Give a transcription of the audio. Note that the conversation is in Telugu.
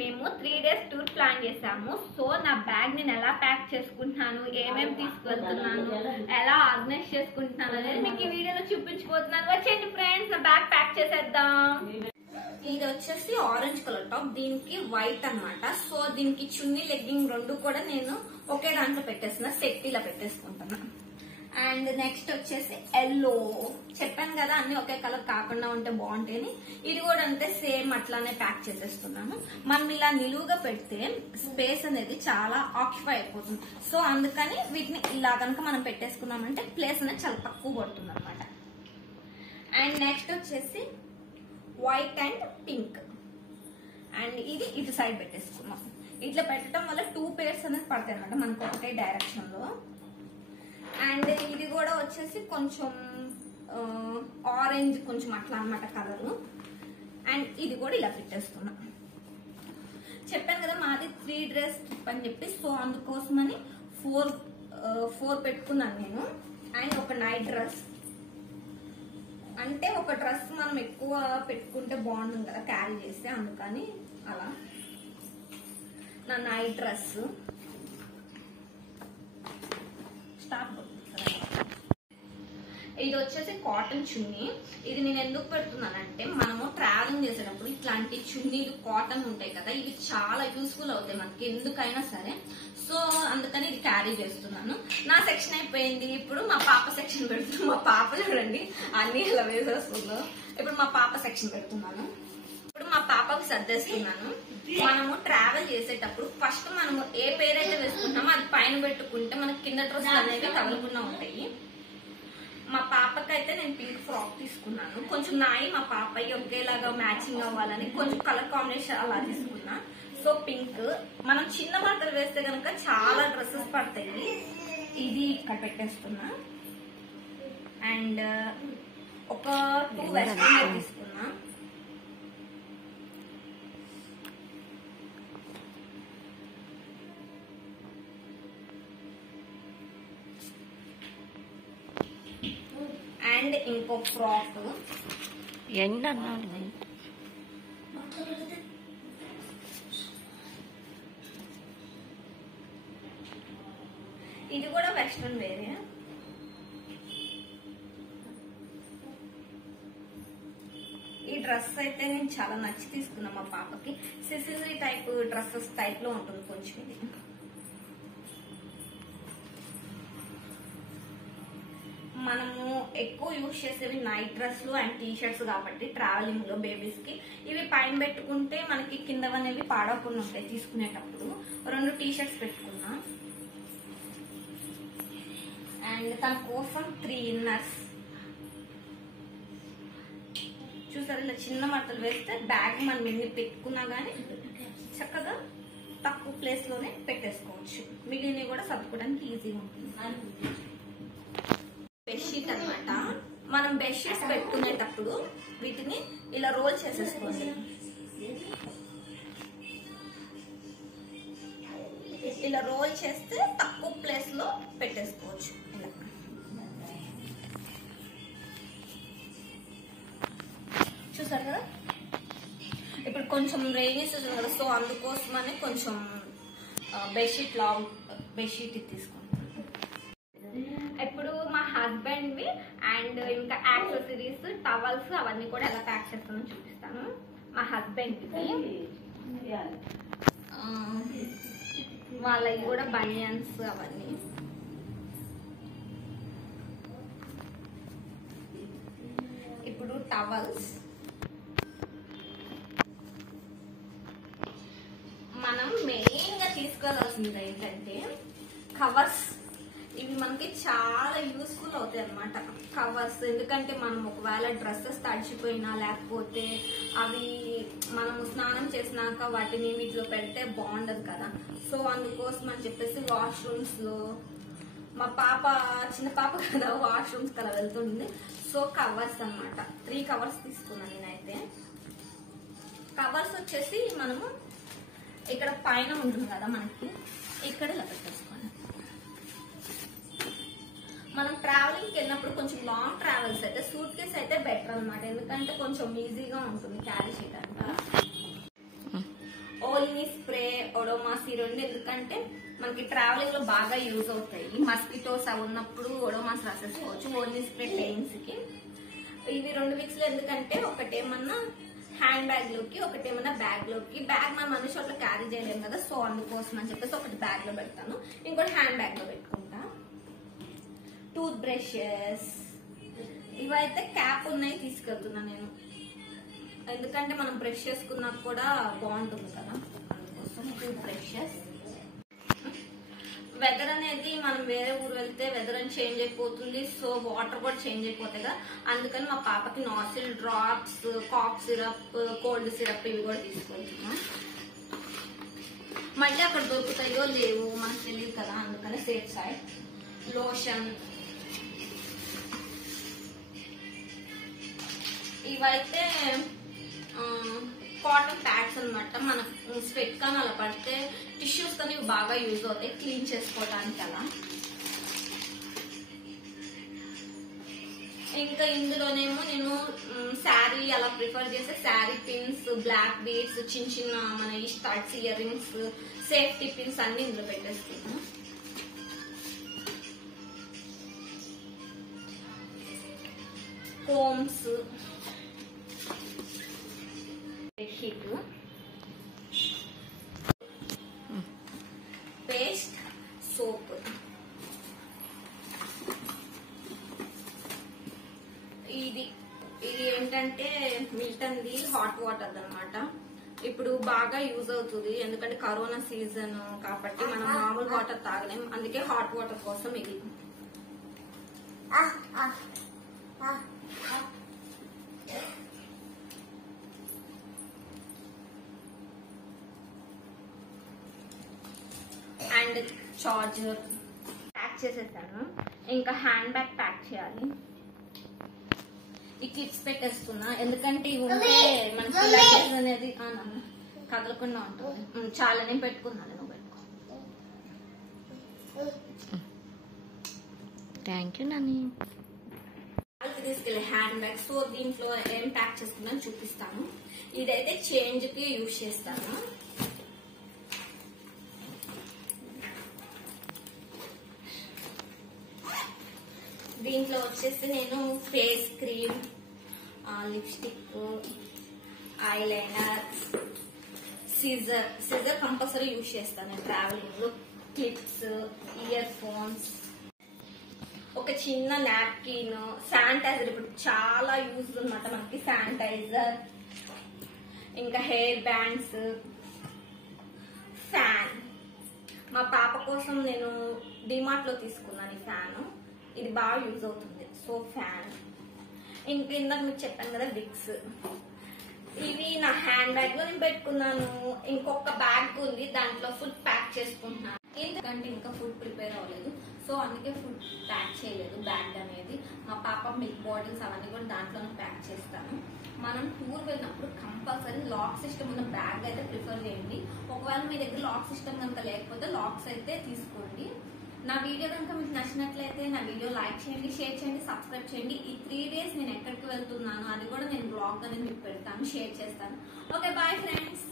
మేము 3 days టూర్ ప్లాన్ చేసాము. సో నా బ్యాగ్ నేను ఎలా ప్యాక్ చేసుకుంటున్నాను, ఏమేమి తీసుకువెళ్తున్నాను, ఎలా ఆర్గనైజ్ చేసుకుంటున్నాను అనేది మీకు ఈ వీడియోలో చూపించబోతున్నాను. వచ్చేయండి ఫ్రెండ్స్, నా బ్యాగ్ ప్యాక్ చేసేద్దాం. ఇది వచ్చేసి ఆరెంజ్ కలర్ టాప్, దీనికి వైట్ అన్నమాట. సో దీనికి చున్నీ లెగ్గింగ్ రెండు కూడా నేను ఒకే దాంట్లో పెట్టేస్తున్నా, సెట్ ఇలా పెట్టేసుకుంటున్నా. అండ్ నెక్స్ట్ వచ్చేసి ఎల్లో, చెప్పాను కదా అన్ని ఒకే కలర్ కాకుండా ఉంటే బాగుంటేని. ఇది కూడా అంటే సేమ్ అట్లానే ప్యాక్ చేసేస్తున్నాను. మనం ఇలా నిలువుగా పెడితే స్పేస్ అనేది చాలా ఆక్యుపై అయిపోతుంది. సో అందుకని వీటిని ఇలా కనుక మనం పెట్టేసుకున్నామంటే ప్లేస్ అనేది చాలా తక్కువ పడుతుంది అనమాట. అండ్ నెక్స్ట్ వచ్చేసి వైట్ అండ్ పింక్, అండ్ ఇది ఇటు సైడ్ పెట్టేసుకున్నాం. ఇట్లా పెట్టడం వల్ల 2 pairs అనేది పడతాయి అనమాట మనకు ఒకటే డైరెక్షన్ లో. అండ్ ఇది కూడా వచ్చేసి కొంచెం ఆరెంజ్ కొంచెం అట్లా అనమాట కలరు. అండ్ ఇది కూడా ఇలా పెట్టేస్తున్నా. చెప్పాను కదా మాది 3 days ట్రిప్ అని చెప్పి, సో అందుకోసమని 4 పెట్టుకున్నాను నేను. అండ్ ఒక నైట్ డ్రెస్, అంటే ఒక డ్రెస్ మనం ఎక్కువ పెట్టుకుంటే బాగుంటుంది కదా క్యారీ చేస్తే, అందుకని అలా నా నైట్ డ్రెస్. ఇది వచ్చేసి కాటన్ చున్నీ. ఇది నేను ఎందుకు పెడుతున్నానంటే మనము ట్రావెలింగ్ చేసేటప్పుడు ఇట్లాంటి చున్నీలు కాటన్ ఉంటాయి కదా, ఇవి చాలా యూస్ఫుల్ అవుతాయి మనకి ఎందుకైనా సరే. సో అందుకని ఇది క్యారీ చేస్తున్నాను. నా సెక్షన్ అయిపోయింది, ఇప్పుడు మా పాప సెక్షన్ పెడుతున్నాను. మా పాప చూడండి అన్ని ఇలా వేసేస్తుందో. ఇప్పుడు మా పాప సెక్షన్ పెడుతున్నాను. ఇప్పుడు మా పాపకు సర్దేస్తున్నాను. మనము ట్రావెల్ చేసేటప్పుడు ఫస్ట్ మనము ఏ పేరు అయితే వేసుకుంటామో అది పైన పెట్టుకుంటే మనకి కింద డ్రెస్ అనేవి తగలకుండా ఉంటాయి. మా పాపకైతే నేను పింక్ ఫ్రాక్ తీసుకున్నాను. కొంచెం నాయి మా పాపయ్యి ఒకేలాగా మ్యాచింగ్ అవ్వాలని కొంచెం కలర్ కాంబినేషన్ అలా తీసుకున్నా. So pink. మనం చిన్న బట్టలు వేస్తే కనుక చాలా డ్రెస్సెస్ పడతాయి. ఇది ఇక్కడ పెట్టేస్తున్నా. అండ్ ఒక 2 వెస్ట్రన్ తీసుకున్నా. అండ్ ఇంకో ఫ్రాక్. ఇది కూడా వెస్ట్రన్ వేరే. ఈ డ్రెస్ అయితే నేను చాలా నచ్చి తీసుకున్నా మా పాపకి. సిసిలీ టైప్ డ్రెస్సెస్ టైప్ లో ఉంటుంది కొంచెం ఇది. మనము ఎక్కువ యూజ్ చేసేవి నైట్ డ్రెస్లు అండ్ టీషర్ట్స్ కాబట్టి ట్రావెలింగ్ లో బేబీస్ కి ఇవి పైన పెట్టుకుంటే మనకి కిందవనేవి పాడకుండా ఉంటాయి. తీసుకునేటప్పుడు 2 టీషర్ట్స్ పెట్టుకున్నా. అండ్ తన కోసం 3 ఇన్నర్స్. చూసారు ఇలా చిన్న మట్టలు వేస్తే బ్యాగ్ మనం ఎన్ని పెట్టుకున్నా గానీ చక్కగా తక్కువ ప్లేస్ లోనే పెట్టేసుకోవచ్చు. మిగిలినవి కూడా సర్దుకోవడానికి ఈజీగా ఉంటుంది. బెడ్షీట్ అనమాట. మనం బెడ్షీట్స్ పెట్టుకునేటప్పుడు వీటిని ఇలా రోల్ చేసేసుకోండి. ఇలా రోల్ చేస్తే తక్కువ ప్లేస్ లో పెట్టేసుకోవచ్చు. ఇలా చూసారు కదా. ఇప్పుడు కొంచెం రైనీ సీజన్ కదా, సో అందుకోసమని కొంచెం బెడ్షీట్ లాంగ్ బెడ్షీట్ తీసుకుంటాం. ఇప్పుడు మా హస్బెండ్ వి అండ్ ఇంకా యాక్సెసరీస్, టవల్స్ అవన్నీ కూడా ఎలా ప్యాక్ చేస్తానో చూపిస్తాను. మా హస్బెండ్ కి వాళ్ళకి కూడా బనియన్స్ అవన్నీ. ఇప్పుడు టవల్స్. మనం మెయిన్ గా తీసుకోవాల్సింది ఏంటంటే కవర్స్. ఇవి మనకి చాలా యూస్ఫుల్ అవుతాయి అన్నమాట కవర్స్. ఎందుకంటే మనం ఒకవేళ డ్రెస్సెస్ తడిచిపోయినా లేకపోతే అవి మనము స్నానం చేసినాక వాటిని వీటిలో పెడితే బాగుండదు కదా. సో అందుకోసం అని చెప్పేసి వాష్రూమ్స్ లో, మా పాప చిన్న పాప కదా వాష్రూమ్స్ కదా వెళ్తుంది. సో కవర్స్ అన్నమాట 3 కవర్స్ తీసుకున్నాను నేనైతే. కవర్స్ వచ్చేసి మనము ఇక్కడ పైన ఉంటుంది కదా మనకి, ఇక్కడ ఇలా పెట్టేసుకోండి. మనం ట్రావెలింగ్కి వెళ్ళినప్పుడు కొంచెం లాంగ్ ట్రావెల్స్ అయితే సూట్ కేస్ అయితే బెటర్ అనమాట. ఎందుకంటే కొంచెం ఈజీగా ఉంటుంది క్యారీ చేయడానికి. ఈ రెండు ఎందుకంటే మనకి ట్రావెలింగ్ లో బాగా యూజ్ అవుతాయి. మస్కిటోస్ అవి ఉన్నప్పుడు ఓడోమాస్ రాసేసుకోవచ్చు, ఓన్లీ స్ప్రే పెయిన్స్ కి. ఇవి రెండు మిక్స్ లో ఎందుకంటే ఒకటేమన్నా హ్యాండ్ బ్యాగ్ లోకి, ఒకటేమన్నా బ్యాగ్ లోకి. బ్యాగ్ మనం అన్ని చోట్ల క్యారీ చేయలేము కదా, సో అందుకోసం అని చెప్పేసి ఒకటి బ్యాగ్ లో పెడతాను, ఇంకోటి హ్యాండ్ బ్యాగ్ లో పెట్టుకుంటా. టూత్ బ్రషెస్ ఇవైతే క్యాప్ ఉన్నాయి తీసుకెళ్తున్నా నేను, ఎందుకంటే మనం బ్రష్ చేసుకున్నా కూడా బాగుంటుంది కదా, అందుకోసం టూత్ బ్రషెస్. వెదర్ అనేది మనం వేరే ఊరు వెళ్తే వెదర్ అని చేంజ్ అయిపోతుంది, సో వాటర్ కూడా చేంజ్ అయిపోతాయి కదా, అందుకని మా పాపకి nasal drops, cough syrup, cold syrup ఇవి కూడా తీసుకెళ్తున్నాం. మళ్ళీ అక్కడ దొరుకుతాయో లేవు మనకు తెలియదు కదా, అందుకని సేఫ్ సైడ్. లోషన్ ఇవైతే కాటన్ ప్యాడ్స్ అనమాట. మన స్వెట్ కానీ అలా పడితే టిష్యూస్ కానీ బాగా యూజ్ అవుతాయి క్లీన్ చేసుకోవడానికి అలా. ఇంకా ఇందులోనేమో నేను శారీ అలా ప్రిఫర్ చేస్తే శారీ పిన్స్, బ్లాక్ బీడ్స్, చిన్న చిన్న మన ఈ studs, earrings, safety pins అన్ని ఇందులో పెట్టేసుకున్నాను. Combs, bedsheet, paste, soap. ఇది ఏంటంటే మిల్టన్ది హాట్ వాటర్ అన్నమాట. ఇప్పుడు బాగా యూజ్ అవుతుంది ఎందుకంటే కరోనా సీజన్ కాబట్టి మనం మామూలు వాటర్ తాగలేం, అందుకే హాట్ వాటర్ కోసం ఇది. అండ్ చార్జర్ ప్యాక్ చేసేసాను. ఇంకా హ్యాండ్ బ్యాగ్ ప్యాక్ చేయాలి. ఈ క్లిప్స్ పెట్టేస్తున్నా ఎందుకంటే ఇవి ఉంటే మనకి లగేజ్ అనేది కదలకుండా ఉంటుంది. చాలా నేను పెట్టుకున్నాను, నువ్వు పెట్టుకో. Thank you Nani. తీసుకెళ్ళి హ్యాండ్ బ్యాగ్. సో దీంట్లో ఏం ప్యాక్ చేసుకున్నాను చూపిస్తాను. ఇదైతే చేంజ్ కి యూజ్ చేస్తాను. దీంట్లో వచ్చేసి నేను face cream, lipstick, eyeliner, scissor compulsory use చేస్తాను ట్రావెలింగ్ లో, క్లిప్స్, ఇయర్ ఫోన్స్, ఒక చిన్న నాప్కిన్, శానిటైజర్. ఇప్పుడు చాలా యూజ్ అనమాట మనకి శానిటైజర్, ఇంకా హెయిర్ బ్యాండ్స్, ఫ్యాన్. మా పాప కోసం నేను డిమార్ట్ లో తీసుకున్నాను ఈ ఫ్యాన్, ఇది బాగా యూజ్ అవుతుంది. So fan. ఇంకా ఇందాక మీకు చెప్పాను కదా విక్స్, ఇవి నా హ్యాండ్ బ్యాగ్ లో నేను పెట్టుకున్నాను. ఇంకొక బ్యాగ్ ఉంది, దాంట్లో ఫుడ్ ప్యాక్ చేసుకుంటున్నాను ఎందుకంటే ఇంకా ఫుడ్ ప్రిపేర్ అవ్వలేదు, సో అందుకే ఫుడ్ ప్యాక్ చేయలేదు బ్యాగ్ అనేది. మా పాప మిల్క్ బాటిల్స్ అవన్నీ కూడా దాంట్లోనే ప్యాక్ చేస్తాను. మనం టూర్ వెళ్ళినప్పుడు కంపల్సరీ లాక్ సిస్టమ్ ఉన్న బ్యాగ్ అయితే ప్రిఫర్ చేయండి. ఒకవేళ మీ దగ్గర లాక్ సిస్టమ్ కనుక లేకపోతే లాక్స్ అయితే తీసుకోండి. నా వీడియో కనుక మీకు నచ్చినట్లయితే నా వీడియో లైక్ చేయండి, షేర్ చేయండి, సబ్స్క్రైబ్ చేయండి. ఈ 3 days నేను ఎక్కడికి వెళ్తున్నాను అది కూడా నేను బ్లాగ్ అనేది మీకు పెడతాను, షేర్ చేస్తాను. Okay, bye friends.